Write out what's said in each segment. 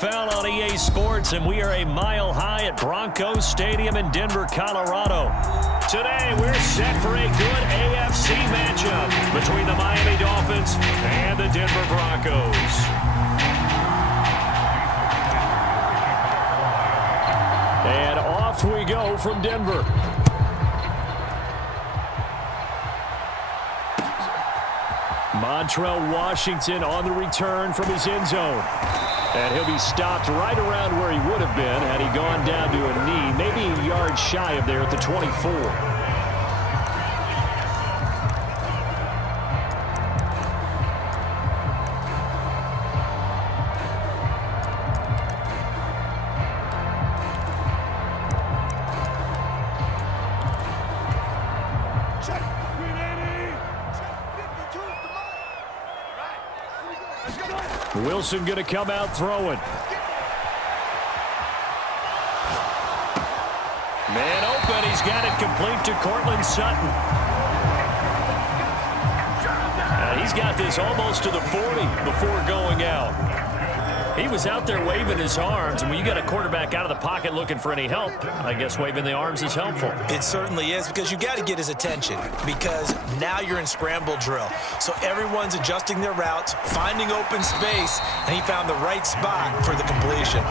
NFL on EA Sports, and we are a mile high at Broncos Stadium in Denver, Colorado. Today, we're set for a good AFC matchup between the Miami Dolphins and the Denver Broncos. And off we go from Denver. Montrell Washington on the return from his end zone. And he'll be stopped right around where he would have been had he gone down to a knee, maybe a yard shy of there at the 24. Wilson going to come out throwing. Man open. He's got it complete to Cortland Sutton. And he's got this almost to the 40 before going out. He was out there waving his arms, and when you got a quarterback out of the pocket looking for any help, I guess waving the arms is helpful. It certainly is, because you got to get his attention, because now you're in scramble drill. So everyone's adjusting their routes, finding open space, and he found the right spot for the completion.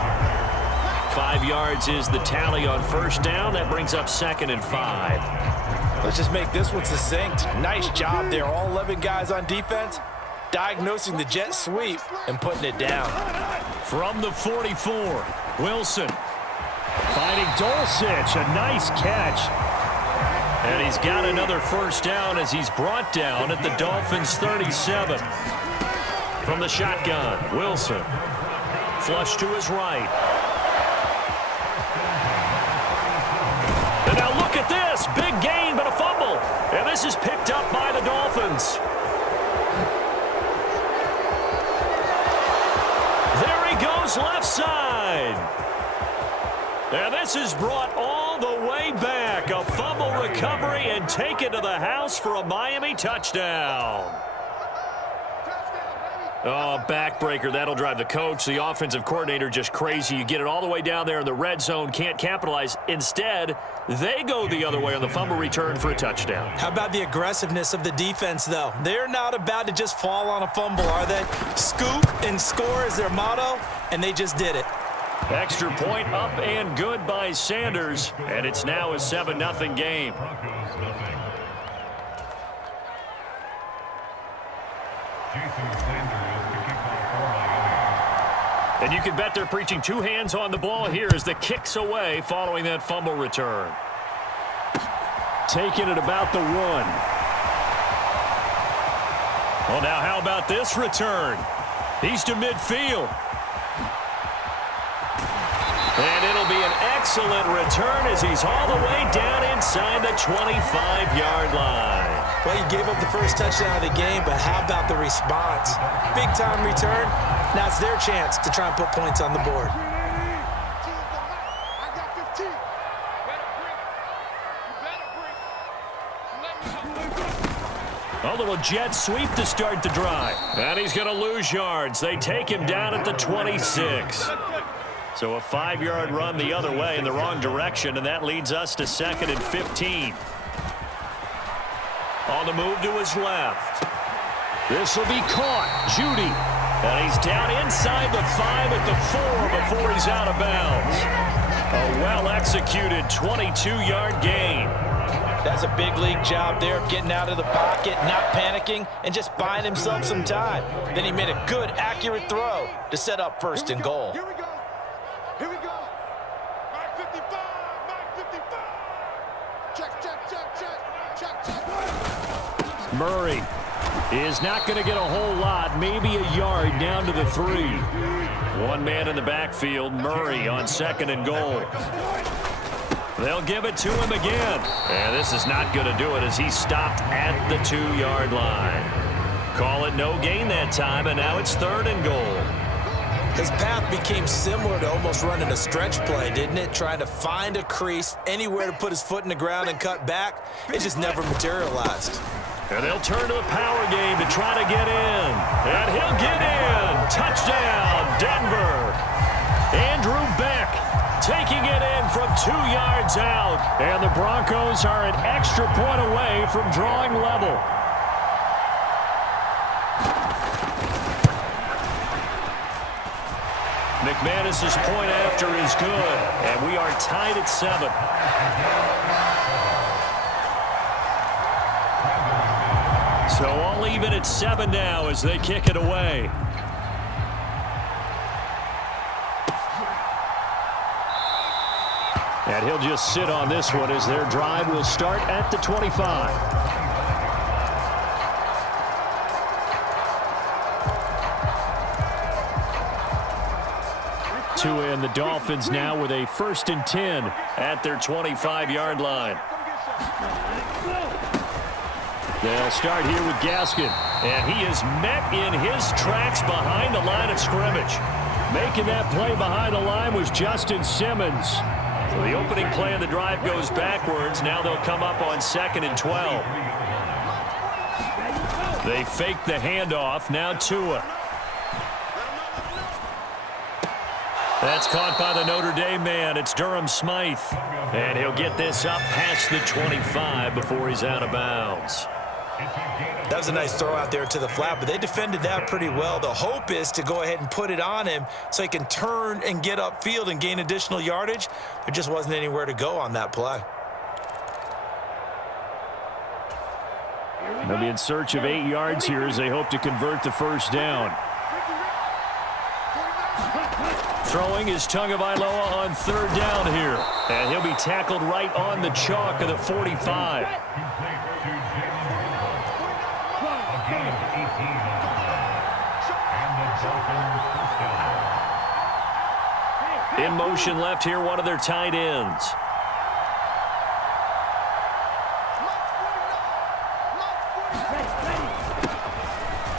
5 yards is the tally on first down. That brings up 2nd and 5. Let's just make this one succinct. Nice job there, all 11 guys on defense, diagnosing the jet sweep and putting it down. From the 44, Wilson finding Dulcich, a nice catch. And he's got another first down as he's brought down at the Dolphins' 37. From the shotgun, Wilson flush to his right. And now look at this, big gain but a fumble. And this is picked up by the Dolphins. Left side. And this is brought all the way back. A fumble recovery and taken to the house for a Miami touchdown. Oh, backbreaker. That'll drive the coach, the offensive coordinator, just crazy. You get it all the way down there in the red zone, can't capitalize. Instead, they go the other way on the fumble return for a touchdown. How about the aggressiveness of the defense, though? They're not about to just fall on a fumble, are they? Scoop and score is their motto, and they just did it. Extra point up and good by Sanders, and it's now a 7-0 game. And you can bet they're preaching 2 hands on the ball here as the kick's away following that fumble return. Taking it about the 1. Well, now how about this return? He's to midfield. And it'll be an excellent return as he's all the way down inside the 25-yard line. Well, he gave up the first touchdown of the game, but how about the response? Big-time return. Now it's their chance to try and put points on the board. A little jet sweep to start the drive. And he's going to lose yards. They take him down at the 26. So a 5-yard run the other way in the wrong direction, and that leads us to 2nd and 15. On the move to his left. This will be caught. Judy. And he's down inside the 5 at the 4 before he's out of bounds. A well-executed 22-yard gain. That's a big league job there of getting out of the pocket, not panicking, and just buying himself some time. Then he made a good, accurate throw to set up 1st and goal. Here we go. Here we go. Mark 55. Mark 55. Check, check, check, check. Check, check. Murray is not going to get a whole lot, maybe a yard down to the 3. One man in the backfield, Murray on 2nd and goal. They'll give it to him again. And this is not going to do it as he's stopped at the 2-yard line. Call it no gain that time, and now it's 3rd and goal. His path became similar to almost running a stretch play, didn't it? Trying to find a crease, anywhere to put his foot in the ground and cut back. It just never materialized. And they'll turn to the power game to try to get in. And he'll get in. Touchdown, Denver. Andrew Beck taking it in from 2 yards out. And the Broncos are an extra point away from drawing level. McManus's point after is good, and we are tied at 7. So all even at 7 now as they kick it away. And he'll just sit on this one as their drive will start at the 25. Tua and the Dolphins now with a 1st and 10 at their 25-yard line. They'll start here with Gaskin, and he is met in his tracks behind the line of scrimmage. Making that play behind the line was Justin Simmons. So the opening play of the drive goes backwards. Now they'll come up on 2nd and 12. They fake the handoff. Now Tua. That's caught by the Notre Dame man. It's Durham Smythe. And he'll get this up past the 25 before he's out of bounds. That was a nice throw out there to the flat, but they defended that pretty well. The hope is to go ahead and put it on him so he can turn and get upfield and gain additional yardage. There just wasn't anywhere to go on that play. They'll be in search of 8 yards here as they hope to convert the 1st down. Throwing is Tagovailoa on 3rd down here. And he'll be tackled right on the chalk of the 45. In motion left here, one of their tight ends.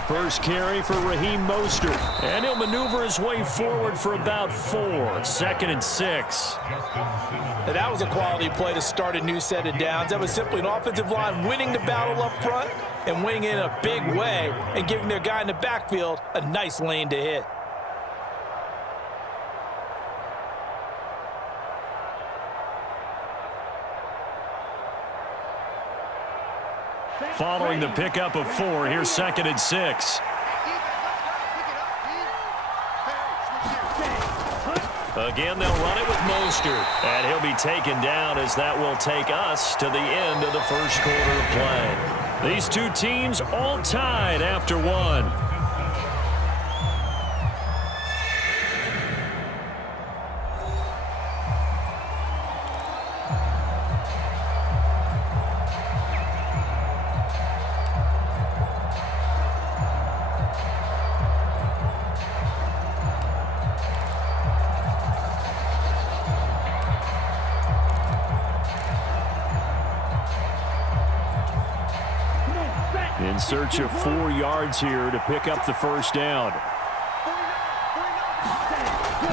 First carry for Raheem Mostert. And he'll maneuver his way forward for about 4. 2nd and 6. And that was a quality play to start a new set of downs. That was simply an offensive line winning the battle up front and winning in a big way and giving their guy in the backfield a nice lane to hit. Following the pickup of 4, here's 2nd and 6. Again, they'll run it with Mostert. And he'll be taken down as that will take us to the end of the 1st quarter of play. These two teams all tied after 1. In search of 4 yards here to pick up the 1st down.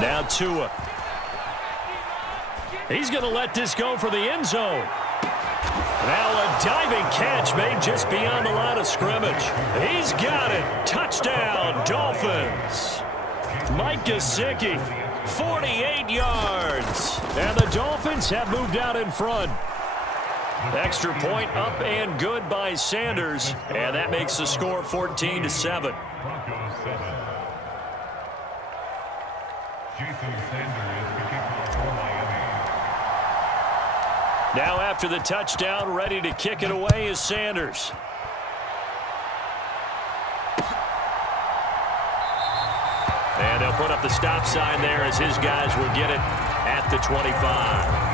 Now Tua. He's going to let this go for the end zone. Now a diving catch made just beyond the line of scrimmage. He's got it. Touchdown, Dolphins. Mike Gesicki, 48 yards. And the Dolphins have moved out in front. Extra point up and good by Sanders, and that makes the score 14-7. Now after the touchdown, ready to kick it away is Sanders. And they'll put up the stop sign there as his guys will get it at the 25.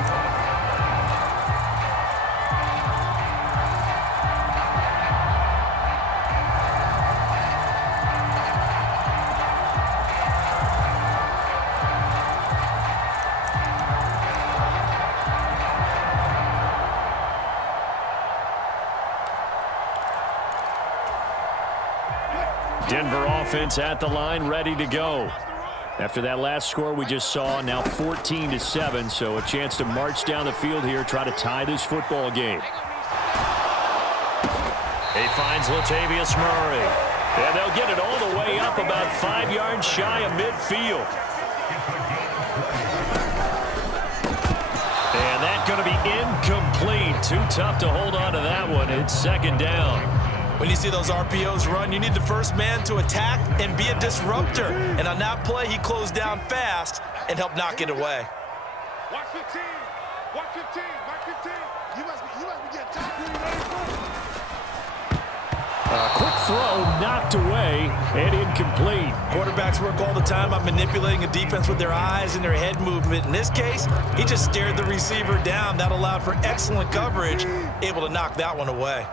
Denver offense at the line, ready to go. After that last score we just saw, now 14-7, so a chance to march down the field here, try to tie this football game. He finds Latavius Murray. And they'll get it all the way up about 5 yards shy of midfield. And that's going to be incomplete. Too tough to hold on to that one. It's second down. When you see those RPOs run, you need the first man to attack and be a disruptor. And on that play, he closed down fast and helped knock it away. Watch 15. Watch 15. Mark 15. You must be getting tired. Quick throw knocked away and incomplete. Quarterbacks work all the time on manipulating a defense with their eyes and their head movement. In this case, he just stared the receiver down. That allowed for excellent coverage, able to knock that one away.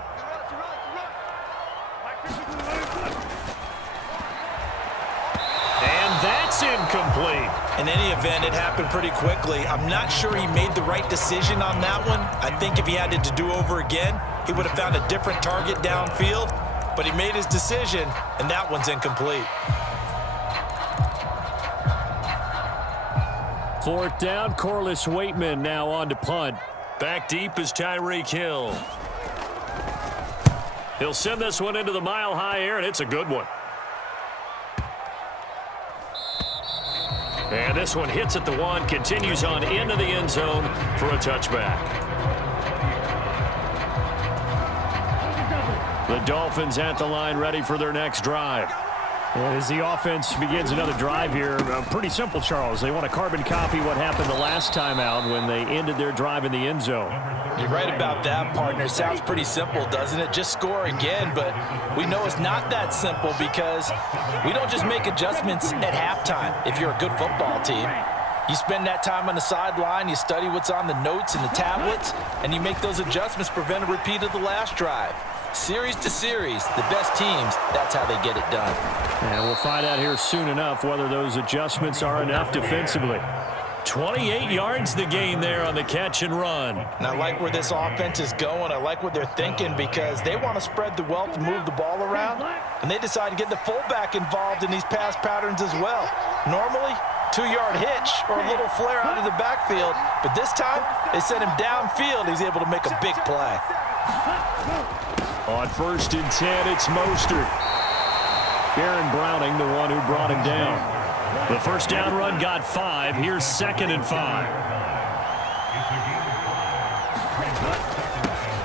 And that's incomplete. In any event, it happened pretty quickly. I'm not sure he made the right decision on that one. I think if he had it to do over again, he would have found a different target downfield. But he made his decision, and that one's incomplete. Fourth down, Corliss Waitman now on to punt. Back deep is Tyreek Hill. He'll send this one into the mile-high air, and it's a good one. And this one hits at the one, continues on into the end zone for a touchback. The Dolphins at the line, ready for their next drive. And as the offense begins another drive here, pretty simple, Charles. They want to carbon copy what happened the last time out when they ended their drive in the end zone. You're right about that, partner. Sounds pretty simple, doesn't it? Just score again, but we know it's not that simple because we don't just make adjustments at halftime if you're a good football team. You spend that time on the sideline, you study what's on the notes and the tablets, and you make those adjustments to prevent a repeat of the last drive. Series to series, the best teams, that's how they get it done. And we'll find out here soon enough whether those adjustments are enough defensively. 28 yards the gain there on the catch and run. And I like where this offense is going. I like what they're thinking because they want to spread the wealth and move the ball around. And they decide to get the fullback involved in these pass patterns as well. Normally, 2-yard hitch or a little flare out of the backfield. But this time, they sent him downfield. He's able to make a big play. On 1st and 10, it's Mostert. Aaron Browning, the one who brought him down. The first down run got 5. Here's 2nd and 5.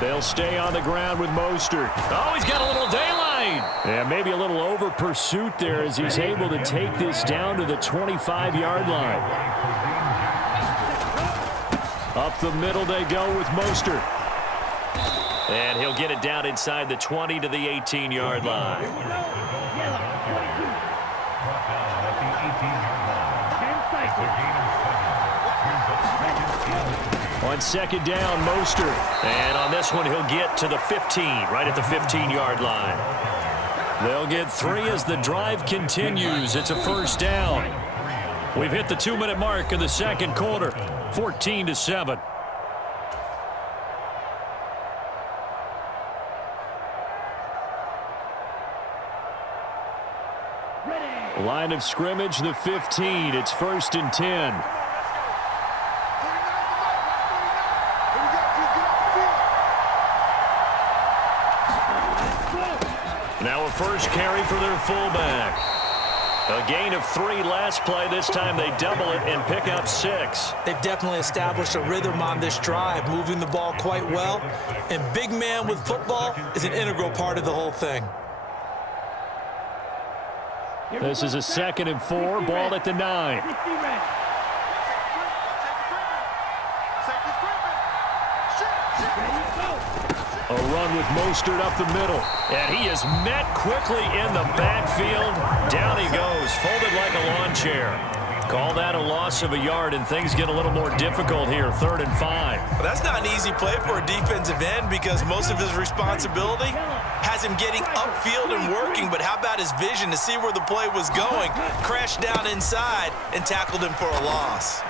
They'll stay on the ground with Mostert. Oh, he's got a little daylight. Yeah, maybe a little over pursuit there as he's able to take this down to the 25-yard line. Up the middle they go with Mostert. And he'll get it down inside the 20 to the 18-yard line. On 2nd down, Mostert. And on this one, he'll get to the 15, right at the 15-yard line. They'll get 3 as the drive continues. It's a first down. We've hit the 2-minute mark of the second quarter, 14-7. Line of scrimmage, the 15. It's 1st and 10. Now a first carry for their fullback. A gain of 3 last play. This time they double it and pick up 6. They've definitely established a rhythm on this drive, moving the ball quite well. And big man with football is an integral part of the whole thing. This is a 2nd and 4, ball at the 9. A run with Mostert up the middle. And he is met quickly in the backfield. Down he goes, folded like a lawn chair. Call that a loss of a yard, and things get a little more difficult here, 3rd and 5. Well, that's not an easy play for a defensive end because most of his responsibility has him getting upfield and working, but how about his vision to see where the play was going? Crashed down inside and tackled him for a loss.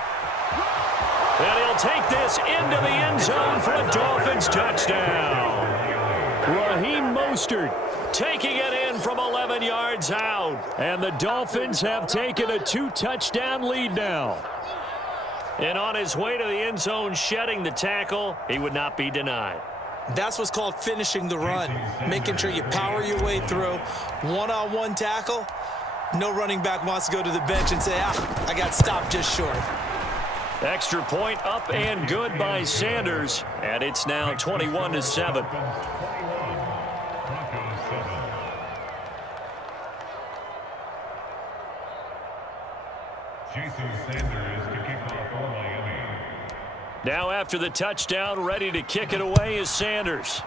And he'll take this into the end zone for a Dolphins touchdown. Raheem Mostert taking it in from 11 yards out. And the Dolphins have taken a 2-touchdown lead now. And on his way to the end zone, shedding the tackle, he would not be denied. That's what's called finishing the run, making sure you power your way through. One-on-one tackle, No running back wants to go to the bench and say, I got stopped just short. Extra point up and good by Sanders. And it's now 21-7. Now after the touchdown, ready to kick it away is Sanders.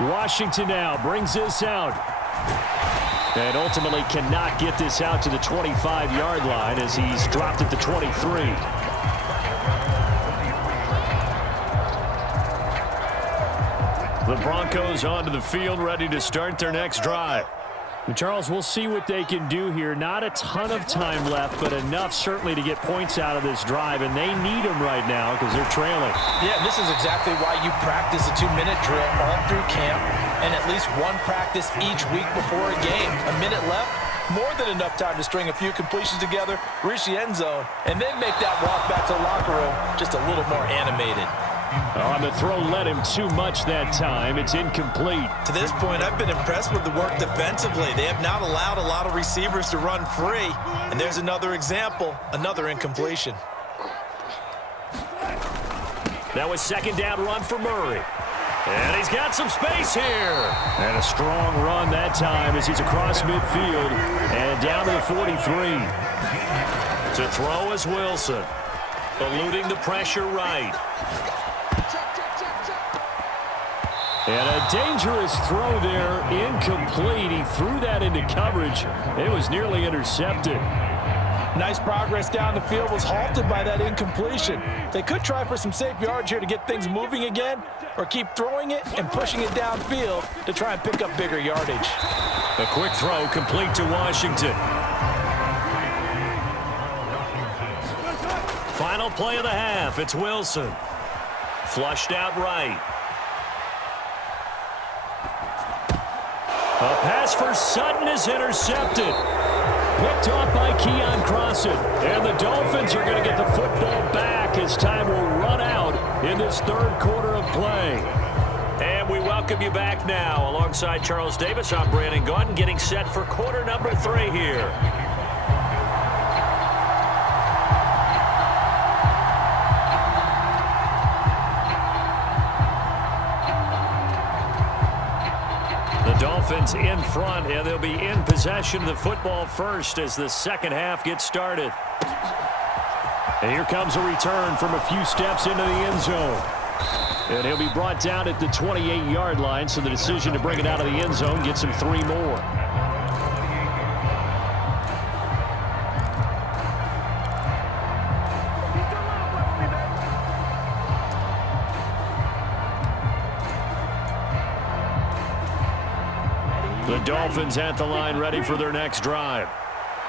Washington now brings this out. And ultimately cannot get this out to the 25-yard line as he's dropped at the 23. The Broncos onto the field, ready to start their next drive. And Charles, we'll see what they can do here. Not a ton of time left, but enough certainly to get points out of this drive, and they need them right now because they're trailing. Yeah, and this is exactly why you practice a 2-minute drill all through camp and at least one practice each week before a game. A minute left, more than enough time to string a few completions together, reach the end zone, and then make that walk back to the locker room just a little more animated. Oh, the throw led him too much that time. It's incomplete. To this point, I've been impressed with the work defensively. They have not allowed a lot of receivers to run free. And there's another example, another incompletion. That was second down run for Murray. And he's got some space here. And a strong run that time as he's across midfield and down to the 43. To throw is Wilson. Eluding the pressure right. And a dangerous throw there, incomplete. He threw that into coverage. It was nearly intercepted. Nice progress down the field, was halted by that incompletion. They could try for some safe yards here to get things moving again, or keep throwing it and pushing it downfield to try and pick up bigger yardage. A quick throw complete to Washington. Final play of the half, it's Wilson. Flushed out right. A pass for Sutton is intercepted. Picked off by Keon Crossan. And the Dolphins are going to get the football back as time will run out in this third quarter of play. And we welcome you back now. Alongside Charles Davis, I'm Brandon Gaudin, getting set for quarter number 3 here. Dolphins in front, and they'll be in possession of the football first as the second half gets started. And here comes a return from a few steps into the end zone. And he'll be brought down at the 28-yard line, so the decision to bring it out of the end zone gets him 3 more. The Dolphins at the line, ready for their next drive.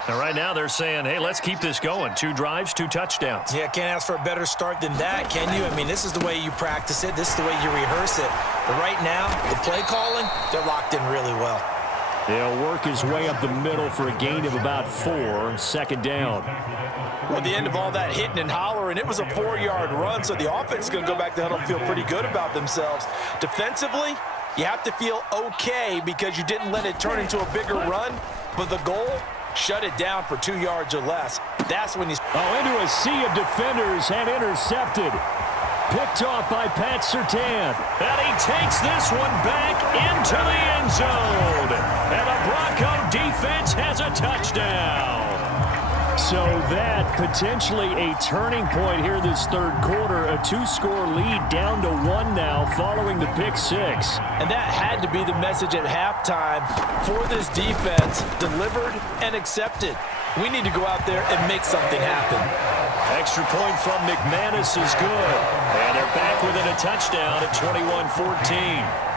And right now they're saying, hey, let's keep this going. 2 drives, 2 touchdowns. Yeah, can't ask for a better start than that, can you? I mean, this is the way you practice it. This is the way you rehearse it. But right now, the play calling, they're locked in really well. They'll work his way up the middle for a gain of about 4, second down. Well, at the end of all that hitting and hollering, it was a 4-yard run, so the offense is going to go back to huddle and feel pretty good about themselves. Defensively, you have to feel okay because you didn't let it turn into a bigger run, but the goal, shut it down for 2 yards or less. That's when he's... Oh, into a sea of defenders and intercepted. Picked off by Pat Surtain. And he takes this one back into the end zone. And the Bronco defense has a touchdown. So that potentially a turning point here this third quarter. A 2-score lead down to 1 now following the pick 6. And that had to be the message at halftime for this defense. Delivered and accepted. We need to go out there and make something happen. Extra point from McManus is good. And they're back within a touchdown at 21-14.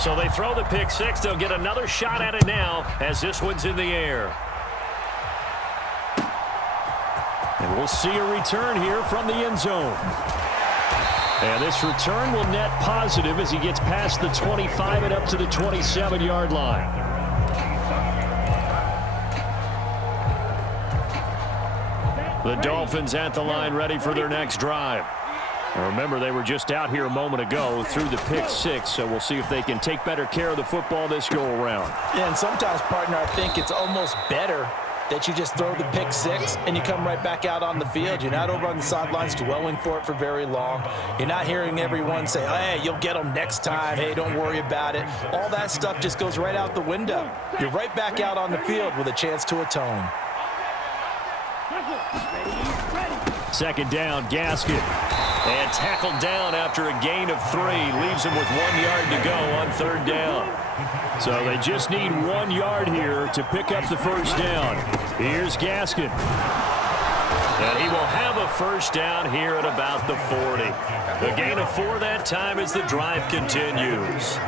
So they throw the pick 6. They'll get another shot at it now as this one's in the air. And we'll see a return here from the end zone. And this return will net positive as he gets past the 25 and up to the 27-yard line. The Dolphins at the line ready for their next drive. Now remember, they were just out here a moment ago through the pick six, so we'll see if they can take better care of the football this go-around. Yeah, and sometimes, partner, I think it's almost better that you just throw the pick six and you come right back out on the field. You're not over on the sidelines dwelling for it for very long. You're not hearing everyone say, hey, you'll get them next time. Hey, don't worry about it. All that stuff just goes right out the window. You're right back out on the field with a chance to atone. Second down, Gasket. And tackled down after a gain of 3. Leaves him with 1 yard to go on third down. So they just need 1 yard here to pick up the first down. Here's Gasket. And he will have a first down here at about the 40. The gain of 4 that time as the drive continues.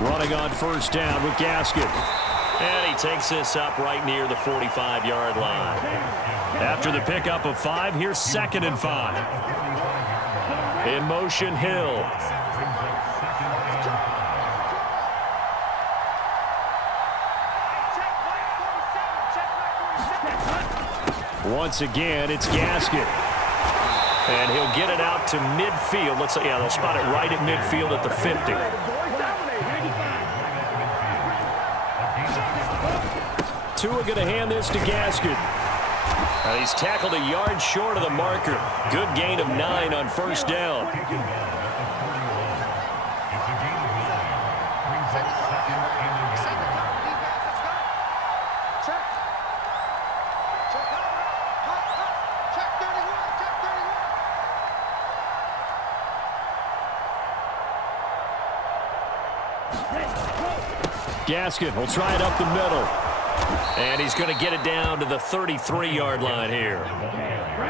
Running on first down with Gasket. And he takes this up right near the 45-yard line. After the pickup of 5, here's 2nd and 5. In motion, Hill. Once again, it's Gasket. And he'll get it out to midfield. Let's say, yeah, they'll spot it right at midfield at the 50. Tua going to hand this to Gasket. He's tackled a yard short of the marker. Good gain of 9 on first down. Gasket will try it up the middle. And he's going to get it down to the 33-yard line here.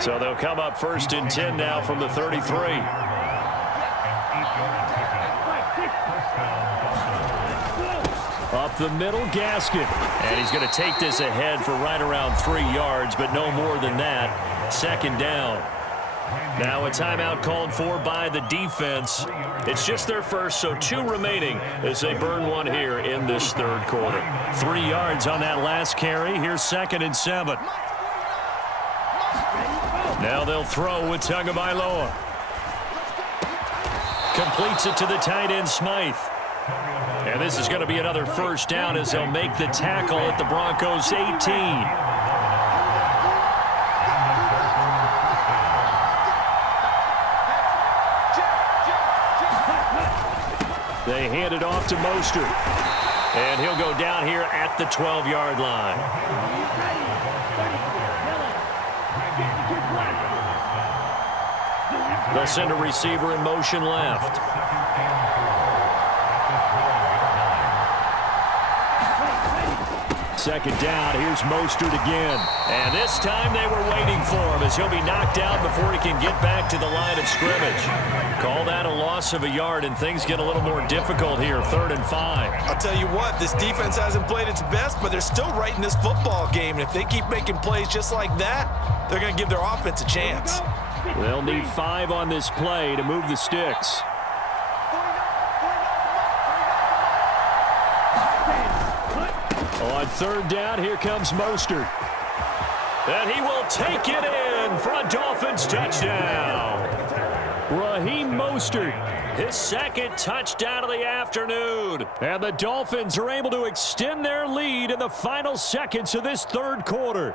So they'll come up 1st and 10 now from the 33. Up the middle, Gasket. And he's going to take this ahead for right around 3 yards, but no more than that. 2nd down. Now a timeout called for by the defense. It's just their first, so 2 remaining as they burn 1 here in this third quarter. 3 yards on that last carry. Here's 2nd and 7. Now they'll throw with Tagovailoa. Completes it to the tight end, Smythe. And this is going to be another first down as they'll make the tackle at the Broncos' 18. They hand it off to Mostert. And he'll go down here at the 12-yard line. They'll send a receiver in motion left. Second down, here's Mostert again. And this time they were waiting for him as he'll be knocked down before he can get back to the line of scrimmage. Call that a loss of a yard, and things get a little more difficult here, 3rd and 5. I'll tell you what, this defense hasn't played its best, but they're still right in this football game. And if they keep making plays just like that, they're going to give their offense a chance. They'll need 5 on this play to move the sticks. On 3rd down, here comes Mostert. And he will take it in for a Dolphins touchdown. Raheem Mostert, his 2nd touchdown of the afternoon. And the Dolphins are able to extend their lead in the final seconds of this third quarter.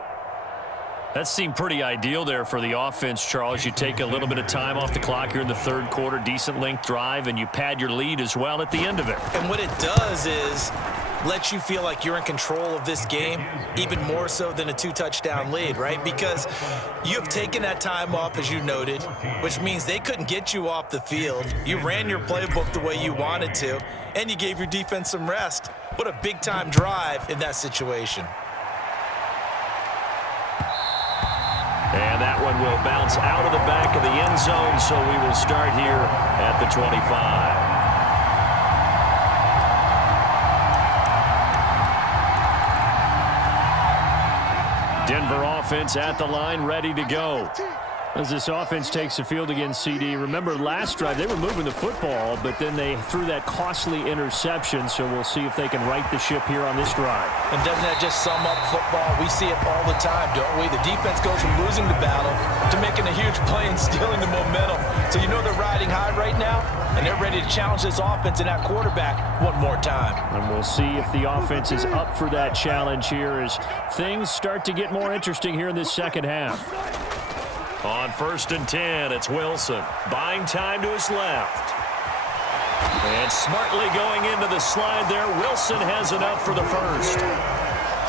That seemed pretty ideal there for the offense, Charles. You take a little bit of time off the clock here in the third quarter, decent length drive, and you pad your lead as well at the end of it. And what it does is let you feel like you're in control of this game, even more so than a 2-touchdown lead, right? Because you have taken that time off, as you noted, which means they couldn't get you off the field. You ran your playbook the way you wanted to, and you gave your defense some rest. What a big-time drive in that situation. And that one will bounce out of the back of the end zone, so we will start here at the 25. Denver offense at the line, ready to go. As this offense takes the field against CD, remember last drive they were moving the football, but then they threw that costly interception, so we'll see if they can right the ship here on this drive. And doesn't that just sum up football? We see it all the time, don't we? The defense goes from losing the battle to making a huge play and stealing the momentum. So you know they're riding high right now, and they're ready to challenge this offense and that quarterback one more time. And we'll see if the offense is up for that challenge here as things start to get more interesting here in this second half. On 1st and 10, it's Wilson. Buying time to his left. And smartly going into the slide there. Wilson has enough for the first.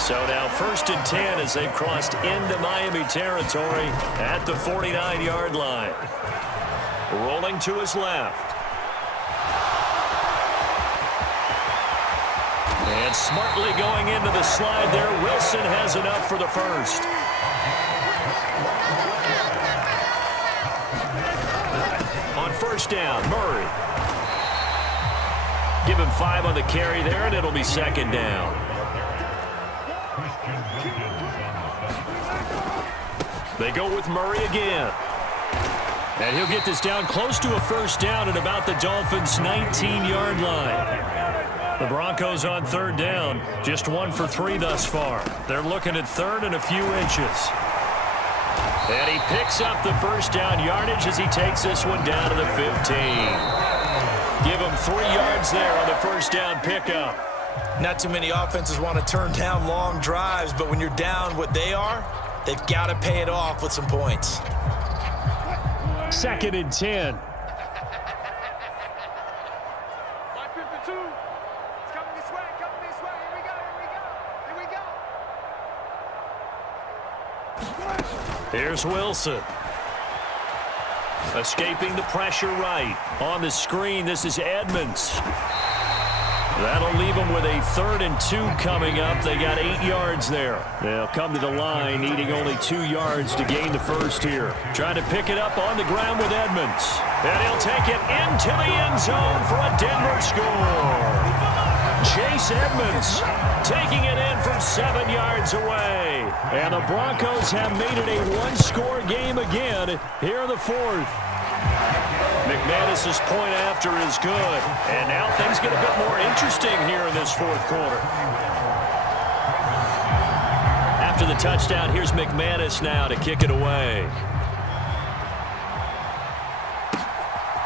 So now 1st and 10 as they've crossed into Miami territory at the 49-yard line. Rolling to his left. And smartly going into the slide there. Wilson has enough for the first. On 1st down, Murray. Give him 5 on the carry there, and it'll be 2nd down. They go with Murray again. And he'll get this down close to a 1st down at about the Dolphins' 19-yard line. The Broncos on 3rd down, just 1 for 3 thus far. They're looking at 3rd and a few inches. And he picks up the 1st down yardage as he takes this one down to the 15. Give him 3 yards there on the 1st down pickup. Not too many offenses want to turn down long drives, but when you're down what they are, they've got to pay it off with some points. 2nd and 10. Here's Wilson. Escaping the pressure right. On the screen, this is Edmonds. That'll leave them with a 3rd and 2 coming up. They got 8 yards there. They'll come to the line, needing only 2 yards to gain the first here. Trying to pick it up on the ground with Edmonds. And he'll take it into the end zone for a Denver score. Chase Edmonds taking it in from 7 yards away. And the Broncos have made it a 1-score game again here in the 4th. McManus's point after is good. And now things get a bit more interesting here in this 4th quarter. After the touchdown, here's McManus now to kick it away.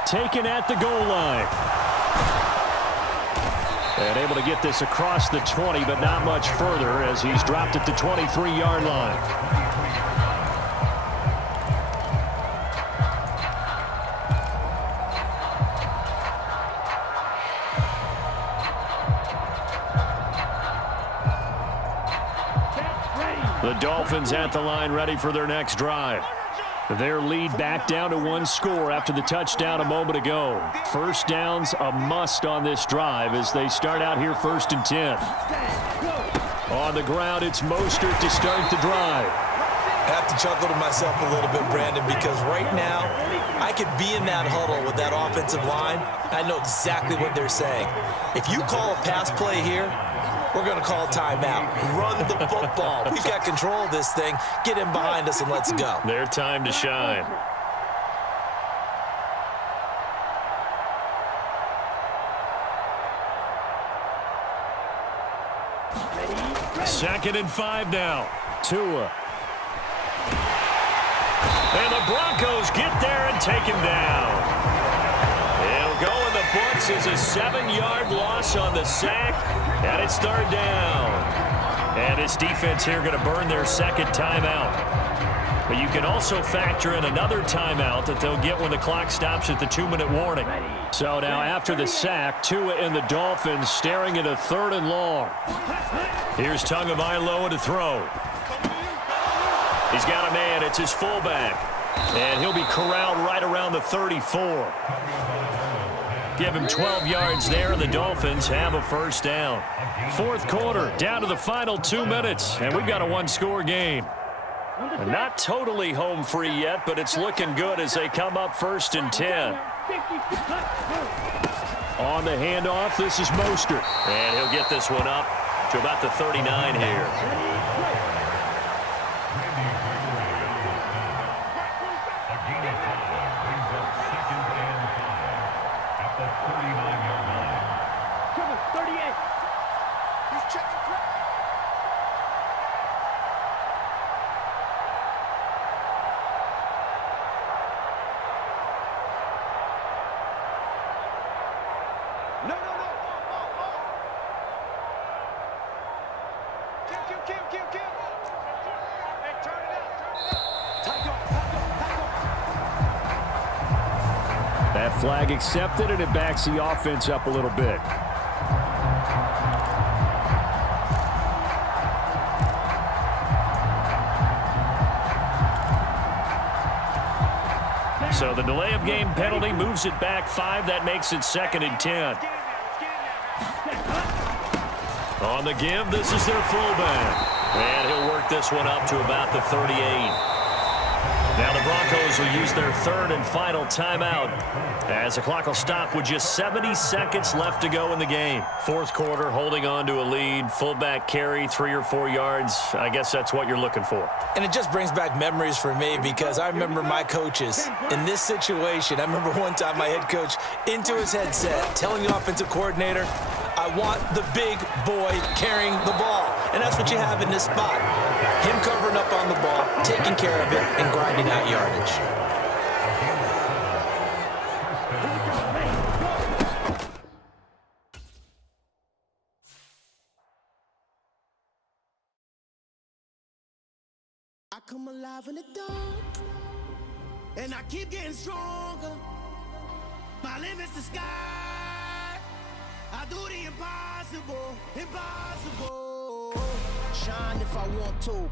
Taken at the goal line. And able to get this across the 20, but not much further as he's dropped at the 23-yard line. The Dolphins at the line ready for their next drive. Their lead back down to 1 score after the touchdown a moment ago. 1st down's a must on this drive as they start out here 1st and 10. On the ground, it's Mostert to start the drive. I have to chuckle to myself a little bit, Brandon, because right now I could be in that huddle with that offensive line. I know exactly what they're saying. If you call a pass play here, we're going to call timeout. Run the football. We've got control of this thing. Get in behind us and let's go. Their time to shine. Second and 5 now. Tua. And the Broncos get there and take him down. It'll go in the books as a 7-yard loss on the sack, and it's 3rd down. And this defense here going to burn their 2nd timeout. But you can also factor in another timeout that they'll get when the clock stops at the 2-minute warning. So now after the sack, Tua and the Dolphins staring at a 3rd and long. Here's Tagovailoa to throw. He's got a man. It's his fullback. And he'll be corralled right around the 34. Give him 12 yards there, and the Dolphins have a 1st down. 4th quarter, down to the final 2 minutes, and we've got a 1-score game. And not totally home free yet, but it's looking good as they come up 1st and 10. On the handoff, this is Mostert. And he'll get this one up to about the 39 here. That flag accepted, and it backs the offense up a little bit. So the delay of game penalty moves it back 5. That makes it 2nd and 10. On the give, this is their fullback. And he'll work this one up to about the 38. Now the Broncos will use their 3rd and final timeout as the clock will stop with just 70 seconds left to go in the game. 4th quarter, holding on to a lead. Fullback carry, 3 or 4 yards. I guess that's what you're looking for. And it just brings back memories for me because I remember my coaches in this situation. I remember one time my head coach into his headset telling the offensive coordinator, I want the big boy carrying the ball. And that's what you have in this spot. Him covering up on the ball, taking care of it, and grinding out yardage. I come alive in the dark, and I keep getting stronger. My limit's the sky. I do the impossible, impossible. Shine if I want to.